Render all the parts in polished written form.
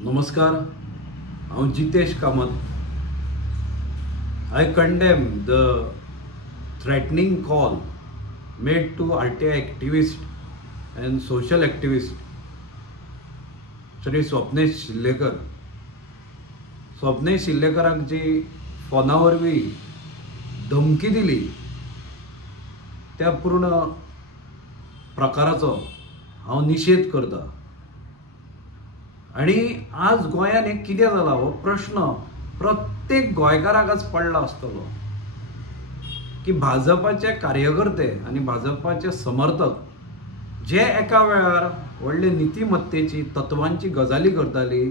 नमस्कार. हांव Jitesh Kamat. I condemn the threatening call made to RTI activist and social activist Shri Swapnesh शिल्लेकर. Swapnesh शिल्लेकराक जी फोना वरवीं धमकी दिली त्या पूर्ण प्रकाराचो हांव निशेध करता. आणि आज गोंयान एक कितें जाला हो प्रश्न प्रत्येक गोंयकाराक आज पडला आसतलो की भाजपाचे कार्यकर्ते आणि भाजपाचे समर्थक जे एका वेळार व्हडले नितीमत्तेची तत्वांची गजाली करताली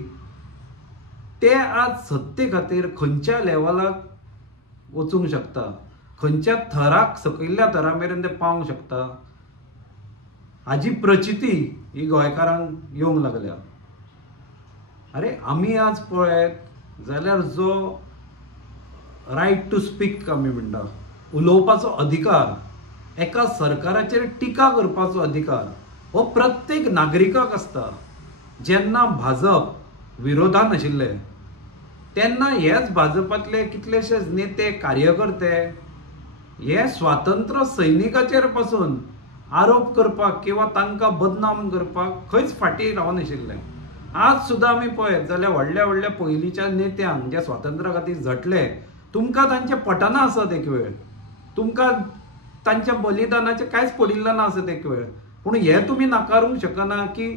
ते आज सत्ते खातीर खंयच्या लेवलाक वचूंक शकता, खंयच्या थराक सकयल्ल्या थरा मेरेन ते पावंक शकता हाजी प्रचिती ही गोंयकारांक येवंक लागल्या. अरे आमी आज पळयत जाल्यार जो रायट टू स्पीक आमी म्हणटा, उलोवपाचो अधिकार, एका सरकाराचेर टिका करपाचो अधिकार हो प्रत्येक नागरिकाक आसता. जेन्ना भाजप विरोधान आशिल्ले तेन्ना हेच भाजपातले कितलेशेच नेते कार्यकर्ते हे स्वातंत्र्य सैनिकाचेर पासून आरोप करपाक किंवा तांकां बदनाम करपाक खंयच फाटीं रावनाशिल्ले. आज सुद्दां आमी पळयत जाल्यार व्हडल्या व्हडल्या पयलींच्या नेत्यांक जे स्वातंत्र्या खातीर झटले तुमकां तांचे पटना आसत एक वेळ, तुमकां तांच्या बलिदानाचें कांयच पडिल्लें ना आसत एक वेळ, पूण हे तुमी नाकारूंक शकना की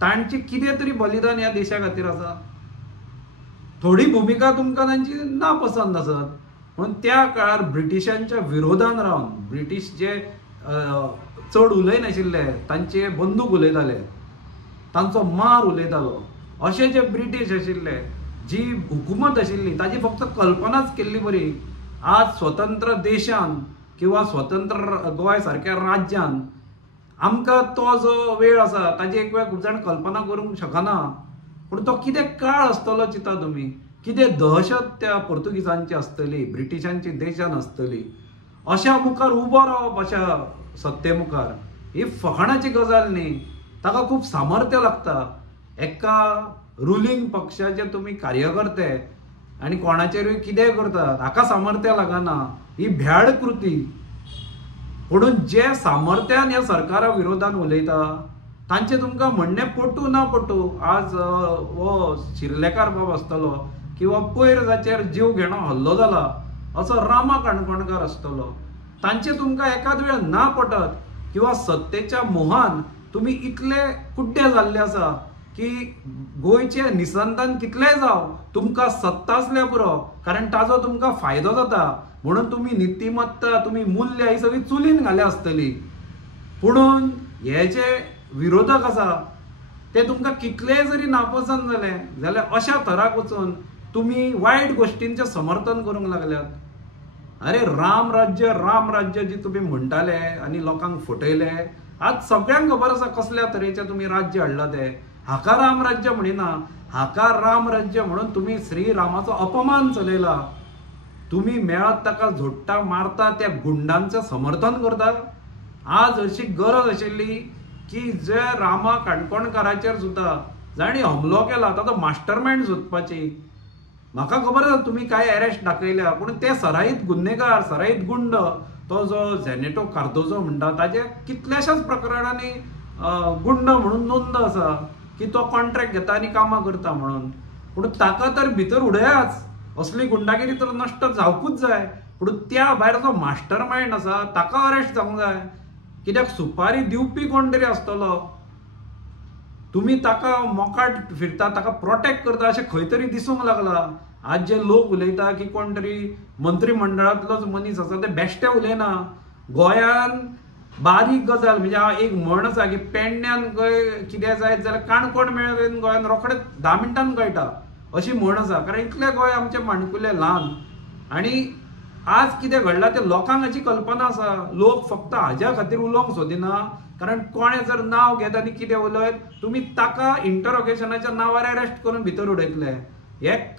तांचें कितें तरी बलिदान ह्या देशा खातीर आसा. थोडी भुमिका तुमकां तांची नापसंद आसत, पूण त्या काळार ब्रिटिशांच्या विरोधान रावन ब्रिटीश जे चड उलयनाशिल्ले तांचे बंदूक उलयताले, तांचो मार उलयतालो, अशे जे ब्रिटीश आशिल्ले, जी हुकूमत आशिल्ली ताजी फक्त कल्पनाच केल्ली बरी. आज स्वतंत्र देशान किंवा स्वतंत्र गोंय सारक्या राज्यान आमकां तो जो वेळ आसा ताजी एक वेळ खूब जाण कल्पना करूंक शकना. पूण तो कितें काळ आसतलो चिंता तुमी, कितें दहशत त्या पोर्तुगीजांची आसतली, ब्रिटिशांची देशान आसतली. अशा मुखार उबो रावप अशा सत्ते मुखार ही फकाणाची गजाल न्ही, ताका खूब सामर्थ्य लागता. एका रुलींग पक्षाचे तुमी कार्यकर्ते आनी कोणाचेरूय कितेंय करतात हाका सामर्थ्य लागना, ही भ्याड कृती. म्हणून जे सामर्थ्यान ह्या सरकारा विरोधान उलयता तांचे तुमकां म्हणणें पटू ना पटू, आज हो शिर्लेकार बाब आसतलो किंवा पयर जाचेर जीव घेणो हल्लो जाला असो रामा काणकोणकार आसतलो, तांचे तुमकां एकाच वेळ ना पटत किंवा सत्तेच्या मोहान तुमी इतले कुड्डे जाल्ले आसा की गोंयचे निसंतान कितलेय जाव तुमकां सत्ता आसल्या पुरो, कारण ताजो तुमकां फायदो जाता म्हणून तुमी नितीमत्ता, तुमी मूल्य ही सगळी चुलीन घाल्या आसतली. पुणून हे जे विरोधक आसा ते तुमकां कितलेय जरी नापसंद जाले जाल्यार अशा थराक वचून तुमी वायट गोश्टींचें समर्थन करूंक लागल्यात. अरे राम राज्य जी तुम्ही म्हणटाले आनी लोकांक फटयले, आज सगळ्यांक खबर आसा कसल्या तरेचे तुम्ही राज्य हाडला ते. हाका राम राज्य म्हणिना, हाका राम राज्य म्हणून तुम्ही श्रीरामाचो अपमान चलयला. तुम्ही मेळत ताका झोडटा मारता त्या गुंडांचं समर्थन करता. आज अशी गरज आशिल्ली की जे रामा काणकोणकाराचेर सुद्धा जाणी हमलो केला ताचो मास्टरमाइंड सोदपाची. म्हाका खबर आसा तुम्ही काय अरेस्ट दाखयल्या, पूण ते सराईत गुन्हेगार, सराईत गुंड, तो जो झेनेटो कार्दोजो म्हणटा ताजे कितल्याशाच प्रकरणांनी गुंड म्हणून नोंद आसा की तो कॉन्ट्रॅक्ट घेता आनी कामां करता म्हणून. पूण ताका तर भितर उडयाच, असली गुंडागिरी तर नश्ट जावपूच जाय. पूण त्या भायर जो मास्टर माइंड आसा ताका अरेस्ट जावंक जाय, कित्याक सुपारी दिवपी कोण तरी आसतलो. तुम्ही ताका मोकाट फिरता, ताका प्रोटेक्ट करता अशें खंय तरी दिसूंक लागला. आज जे लोक उलयता की कोण तरी मंत्रिमंडळांतलोच मनीस आसा ते बेश्टे उलयना. गोंयान बारीक गजाल म्हणजे एक म्हण आसा की पेडण्यान कितें जायत जाल्यार काणकोण मेळ्ळें गोंयान रोखडेंच 10 मिनटान कळटा, अशी म्हण आसा. कारण इतले गोंय आमचे माणकुले ल्हान आनी आज कितें घडलां ते लोकांक हाची कल्पना आसा. लोक फक्त हाज्या खातीर उलोवंक सोदिना, कारण कोणें जर नांव घेत आनी कितें उलयत तुमी ताका इंटरोगेशनाच्या नांवार अरेस्ट करून भितर उडयतले.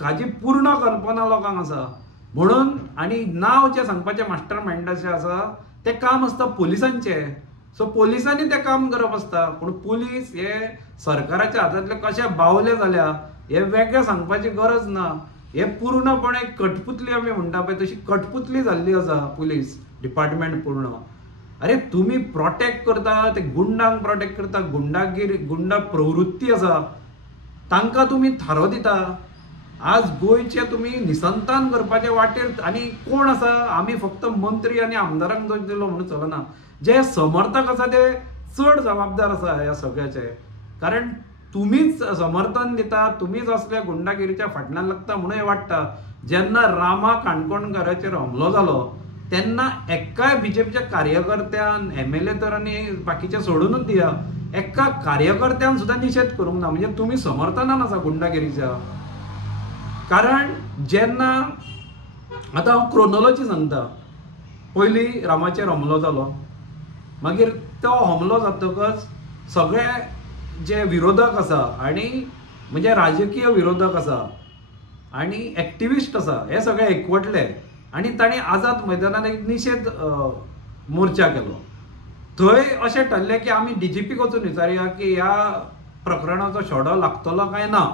हाजी पूर्ण कल्पना लोकांक आसा. म्हणून आनी नांव जे सांगपाचें मास्टर माइंडाचें आसा ते काम आसता पोलिसांचें. सो पोलिसांनी ते काम करप आसता, पूण पोलीस हे सरकाराच्या हातांतले कशे बावले जाल्या हे वेगळें सांगपाची गरज ना. हे पूर्णपणे कठपुतली आमी म्हणटा पळय तशी कठपुतली जाल्ली आसा पुलीस डिपार्टमेंट पूर्ण. अरे तुम्ही प्रोटेक्ट करता ते गुंडांक प्रोटेक्ट करता, गुंडा प्रवृत्ती आसा तांकां तुम्ही थारो दिता. आज गोंयचे तुम्ही निसंतान करपाचे वाटेर आनी कोण आसा? आमी फक्त मंत्री आनी आमदारांक दोश दिलो म्हणून चलना. जे समर्थक आसा ते चड जबाबदार आसा ह्या सगळ्याचे. कारण तुम्हीच समर्थन दिता, तुम्हीच असल्या गुंडागिरीच्या फाटल्यान लागता म्हणून हे वाटता. जेन्ना रामा काणकोणकाराचेर हमलो जालो तेन्ना एक्काय बीजेपीच्या कार्यकर्त्यान, MLA तर आनी बाकीचे सोडूनच दिया, एक्का कार्यकर्त्यान सुद्धा निषेध करूंक ना. म्हणजे तुम्ही समर्थनान आसा गुंडागिरीच्या. कारण जेन्ना आता हांव क्रोनॉलॉजी सांगता. पयलीं रामाचेर हमलो जालो, मागीर तो हमलो जातकच सगळे जे विरोधक आसा आनी म्हणजे राजकीय विरोधक आसा आनी एक्टिविस्ट आसा हे सगळे एकवटले आनी तांणी आझाद मैदानार एक निषेध मोर्चा केलो. थंय अशें ठरलें की आमी DGPक वचून विचारया की ह्या प्रकरणाचो शेडो लागतलो काय ना.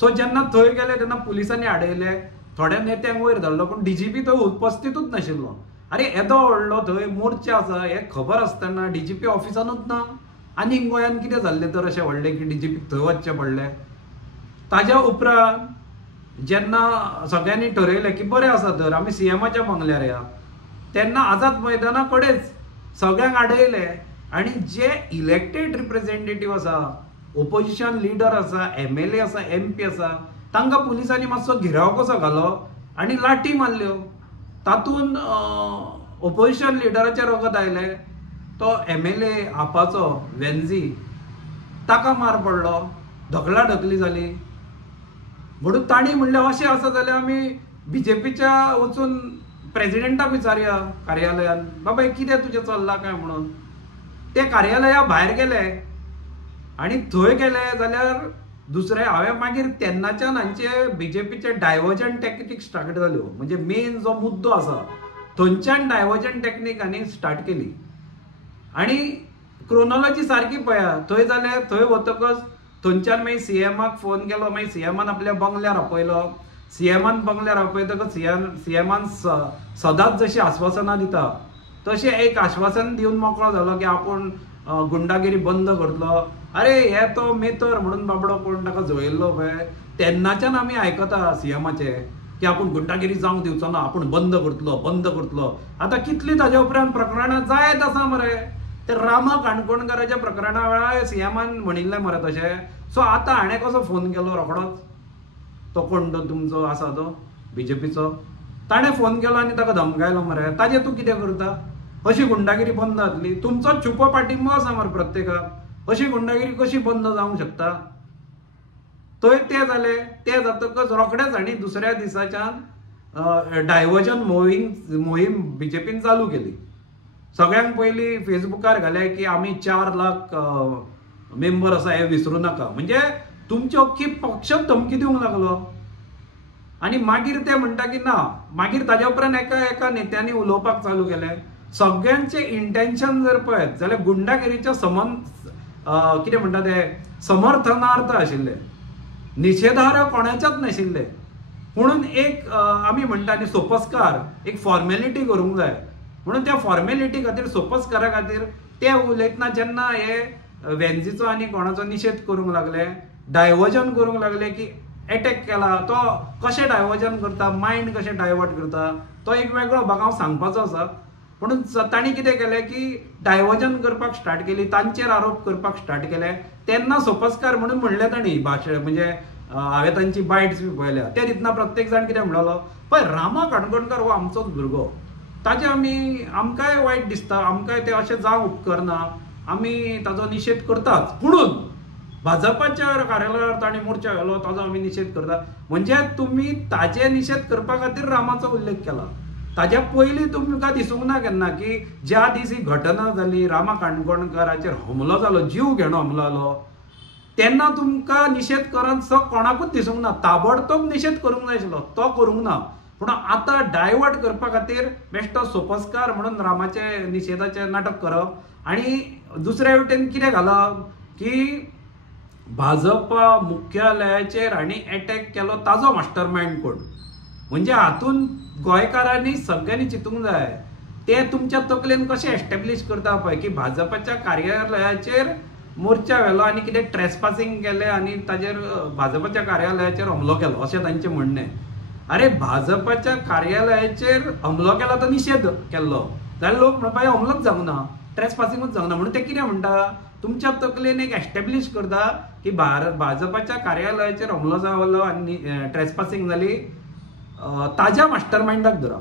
सो जेन्ना थंय गेले तेन्ना पुलिसांनी आडयले, थोड्या नेत्यांक वयर धरलो, पूण DGP थंय उपस्थितूच नाशिल्लो. अरे येदो व्हडलो थंय मोर्चा आसा हे खबर आसतना DGP ऑफिसानूच ना. आनी गोंयान कितें जाल्लें तर अशें व्हडलें की DGPक थंय वचचें पडलें. ताज्या उपरांत जेन्ना सगळ्यांनी ठरयलें की बरें आसा तर आमी CMच्या बंगल्यार या, तेन्ना आझाद मैदाना कडेच सगळ्यांक आडयले आनी जे इलेक्टेड रिप्रेझेंटेटिव्ह आसा, ओपोजिशन लिडर आसा, MLA आसा, MP आसा, तांकां पुलिसांनी मातसो घेराव कसो घालो आनी लाठी मारल्यो. तातूंत ओपोजिशन लिडराचे रगत आयले. तो MLA आपाचो वेन्झी ताका मार पडलो, ढकलाढकली जाली. म्हणून तांणी म्हणलें अशें आसा जाल्यार आमी BJPच्या वचून प्रेसिडेंटाक विचारया कार्यालयान, बाबा कितें तुजें चल्लां काय म्हणून. ते कार्यालया भायर गेले आनी थंय गेले जाल्यार दुसरे हांवें मागीर तेन्नाच्यान हांचे BJPचे डायवर्जंट टॅक्टीक स्टार्ट जाल्यो. म्हणजे मेन जो मुद्दो आसा थंयच्यान डायवर्जंट टॅक्नीकांनी स्टार्ट केली. आनी क्रोनॉलॉजी सारकी पळया. थंय जाल्यार थंय वतकच थंयच्यान मागीर CMक फोन केलो, मागीर CMन आपल्या बंगल्यार आपयलो. CMन बंगल्यार आपयतकच CMन सदांच जशी आश्वासनां दिता तशें एक आश्वासन दिवन मोकळो जालो की आपूण गुंडागिरी बंद करतलो. अरे हे तो मेतर म्हणून बाबडो कोण ताका जळयल्लो पळय, तेन्नाच्यान आमी आयकता CMचे की आपूण गुंडागिरी जावंक दिवचो ना, आपूण बंद करतलो. आतां कितली ताजे उपरांत प्रकरणां जायत आसा मरे. ते रामा काणकोणकाराच्या प्रकरणा वेळार CMन म्हणिल्लें मरे तशें. सो आतां हाणें कसो फोन केलो रोखडोच, तो कोण तो तुमचो आसा तो BJPचो, ताणें फोन केलो आनी ताका धमकायलो मरे. ताजें तूं कितें करता? अशी गुंडागिरी बंद जातली? तुमचो छुपो पाठिंबो आसा मरे प्रत्येकाक. अशी गुंडागिरी कशी बंद जावंक शकता? थंय ते जाले. ते जातकच रोखडेच हांणी दुसऱ्या दिसाच्यान डायवर्जन मोहीम BJPन चालू केली. सगळ्यांक पयलीं फेसबुकार घाले की आमी 4 लाख मेंबर आसा हे विसरूं नाका. म्हणजे तुमची अख्खी पक्षच धमकी दिवंक लागलो. आनी मागीर ते म्हणटा की ना. मागीर ताज्या उपरांत एका नेत्यांनी उलोवपाक चालू केलें. सगळ्यांचे इंटेन्शन जर पळयत जाल्यार गुंडागिरीच्या कितें म्हणटा ते समर्थनार्थ आशिल्ले, निशेधार्ह कोणाच्याच नाशिल्ले. म्हणून एक आमी म्हणटा न्ही सोपस्कार, एक फॉर्मेलिटी करूंक जाय. म्हणून त्या फॉर्मेलिटी खातीर सोपस्कारा खातीर ते उलयतना जेन्ना हे वेन्झीचो आनी कोणाचो निशेध करूंक लागले, डायवर्जन करूंक लागले की एटॅक केला, तो कशें डायवर्जन करता, मायंड कशें डायवर्ट करता, तो एक वेगळो भाग हांव सांगपाचो आसा. म्हणून तांणी कितें केलें की डायवर्जन करपाक स्टार्ट केली, तांचेर आरोप करपाक स्टार्ट केले. तेन्ना सोपस्कार म्हणून म्हणलें तांणी भाशण, म्हणजे हांवें तांची बायट्स बी पळयल्या. ते दितना प्रत्येक जाण कितें म्हणलो, पळय रामा काणकोणकार हो आमचोच भुरगो, ताजे आमकांय वायट दिसता, आमकांय ते अशें जावंक उपकारना, आमी ताचो निशेध करतात. पुणून भाजपाच्या कार्यालयार तांणी मोर्चा घालो, ताचो आमी निशेध करता. म्हणजे तुमी ताजे निशेध करपा खातीर रामाचो उल्लेख केला. ताज्या पयलीं तुमकां दिसूंक ना केन्ना की ज्या दीस ही घटना जाली, रामा काणकोणकाराचेर हमलो जालो, जीव घेणो हमलो जालो, तेन्ना तुमकां निशेध करन कोणाकूच दिसूंक ना. ताबडतोब निशेध करूंक जाय आशिल्लो, तो करूंक ना. पूण आतां डायवर्ट करपा खातीर बेश्टो सोपस्कार म्हणून रामाचे निशेधाचे नाटक करप. आनी दुसरे वटेन कितें घालप की भाजप मुख्यालयाचेर आणि अटॅक केलो ताजो मास्टर माइंड कोण. म्हणजे हातून गोंयकारांनी सगळ्यांनी चिंतूंक जाय ते तुमच्या तकलेन कशें एस्टॅब्लिश करता पळय की भाजपाच्या कार्यालयाचेर मोर्चा व्हेलो आनी कितें ट्रेसपासिंग केलें आनी ताजेर भाजपाच्या कार्यालयाचेर हमलो केलो अशें तांचें म्हणणें. अरे भाजपाच्या कार्यालयाचेर हमलो केला तर निशेध केल्लो जाल्यार लोक म्हणपाक हमलोच जावंक ना, ट्रेसपासिंगूच जावंक ना म्हणून ते कितें म्हणटा तुमच्या तकलेन एक एस्टॅब्लिश करता की भाजपाच्या कार्यालयाचेर हमलो जालो आनी ट्रेसपासिंग जाली ताज्या मास्टर माइंडाक धरा.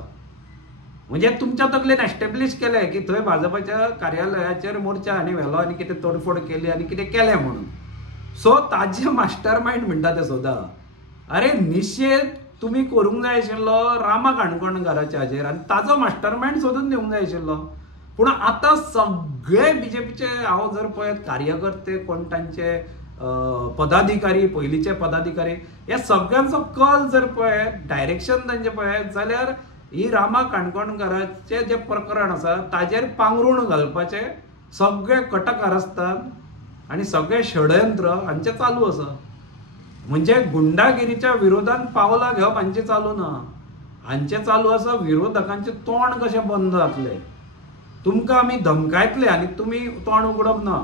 म्हणजे तुमच्या तकलेन एस्टॅब्लिश केलें की थंय भाजपाच्या कार्यालयाचेर मोर्चा आनी व्हेलो आनी कितें तोडफोड केली आनी कितें केलें म्हणून. सो ताजे मास्टर माइंड म्हणटा ते सोदा. अरे निशेध तुम्ही करूंक जाय आशिल्लो रामा काणकोणकाराच्या हाजेर आनी ताजो मास्टर माइंड सोदून दिवंक जाय आशिल्लो. पूण आतां सगळे बीजेपीचे हांव जर पळयत कार्यकर्ते कोण तांचे पदाधिकारी पयलींचे पदाधिकारी ह्या सगळ्यांचो कल जर पळयत डायरेक्शन तांचें पळयत जाल्यार ही रामा काणकोणकाराचे जे प्रकरण आसा ताजेर पांगरूण घालपाचे सगळे कटकारस्थान आनी सगळे षडयंत्र हांचे चालू आसा. म्हणजे गुंडागिरीच्या विरोधात पावलां घेवप हांचे चालू ना, हांचे चालू आसा विरोधकांचे तोंड कशें बंद जातले, तुमकां आमी धमकायतले आनी तुमी तोंड उगडप ना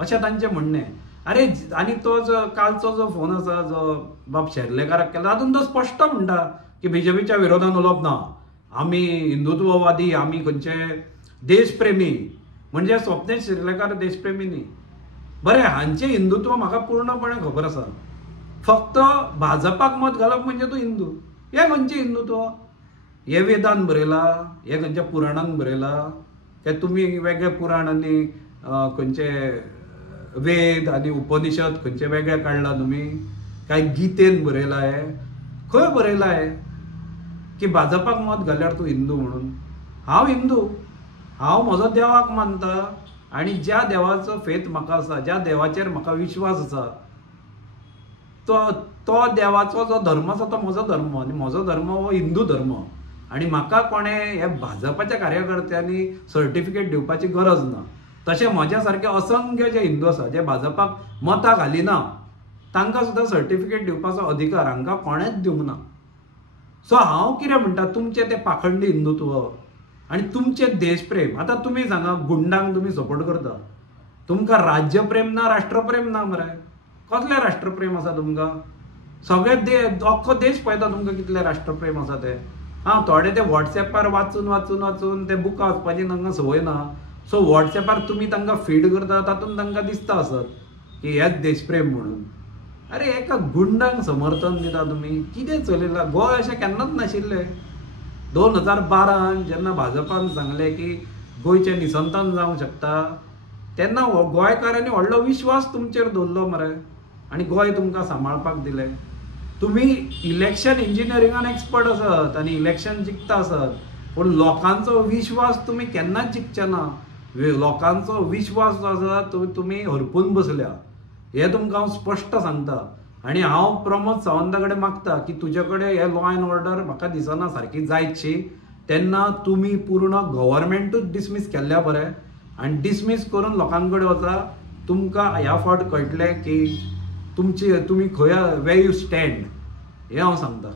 अशें तांचें म्हणणें. अरे आनी तो जो कालचो जो फोन आसा जो बाब शेर्लेकाराक केला तातूंत तो स्पश्ट म्हणटा की बीजेपीच्या विरोधात उलोवप ना, आमी हिंदुत्ववादी, आमी खंयचे देशप्रेमी. म्हणजे स्वप्नेश शेर्लेकार देशप्रेमी न्ही. बरें हांचें हिंदुत्व म्हाका पूर्णपणे खबर आसा. फक्त भाजपाक मत घालप म्हणजे तूं हिंदू. हे खंयचें हिंदुत्व? हे वेदान बरयला, हे खंयच्या पुराणान बरयला काय तुमी वेगळे पुराण आनी खंयचे वेद आनी उपनिशद खंयचे वेगळे काडला तुमी काय गितेन बरयला? हे खंय बरयला हे की भाजपाक मत घाल्यार तूं हिंदू म्हणून? हांव हिंदू, हांव म्हजो देवाक मानता आनी ज्या देवाचो फेथ म्हाका आसा, ज्या देवाचेर म्हाका विश्वास आसा तो देवाचो जो धर्म आसा तो म्हजो धर्म आनी म्हजो धर्म हो हिंदू धर्म. आनी म्हाका कोणें ह्या भाजपाच्या कार्यकर्त्यांनी सर्टिफिकेट दिवपाची गरज ना. तशें म्हज्या सारके असंख्य जे हिंदू आसा जे भाजपाक मतां घालिना तांकां सुद्दां सर्टिफिकेट दिवपाचो अधिकार हांकां कोणेंच दिवंक ना. सो हांव कितें म्हणटा तुमचें तें पाखंडी हिंदुत्व आनी तुमचें देशप्रेम. आतां तुमी सांगा गुंडांक तुमी सपोर्ट करता, तुमकां राज्यप्रेम ना राष्ट्रप्रेम ना मरे? कसलें राष्ट्रप्रेम आसा तुमकां? सगळे अख्खो देश पळयता तुमकां कितलें राष्ट्रप्रेम आसा तें. हां थोडे ते वॉट्सॅपार वाचून वाचून वाचून ते बुकां वाचपाची तांकां संवय ना. सो वॉट्सॅपार तुमी तांकां फीड करता तातूंत तांकां दिसता आसत की हेच देशप्रेम म्हणून. अरे एका गुंडांक समर्थन दिता तुमी? कितें चलयलां? गोंय अशें केन्नाच नाशिल्लें. 2012 जेन्ना भाजपान सांगलें की गोंयचें निसंतान जावंक शकता तेन्ना गोंयकारांनी व्हडलो विश्वास तुमचेर दवरलो मरे आनी गोंय तुमकां सांबाळपाक दिलें. तुमी इलेक्शन इंजिनियरिंगान एक्सपर्ट आसात आनी इलेक्शन जिखता आसात, पूण लोकांचो विश्वास तुमी केन्नाच जिखचे ना. लोकांचो विश्वास जो आसा तो तुमी हरपून बसल्या हे तुमकां हांव स्पश्ट सांगता. आनी हांव प्रमोद सावंता कडेन मागता की तुजे कडेन हे लॉ एंड ऑर्डर म्हाका दिसना सारकी जायतशी. तेन्ना तुमी पूर्ण गव्हर्मेंटूच डिसमीस केल्ल्या बरें आनी डिसमीस करून लोकां कडेन वचा. तुमकां ह्या फावट कळटलें की तुमी खंय वेर यू स्टँड हें हांव सांगता.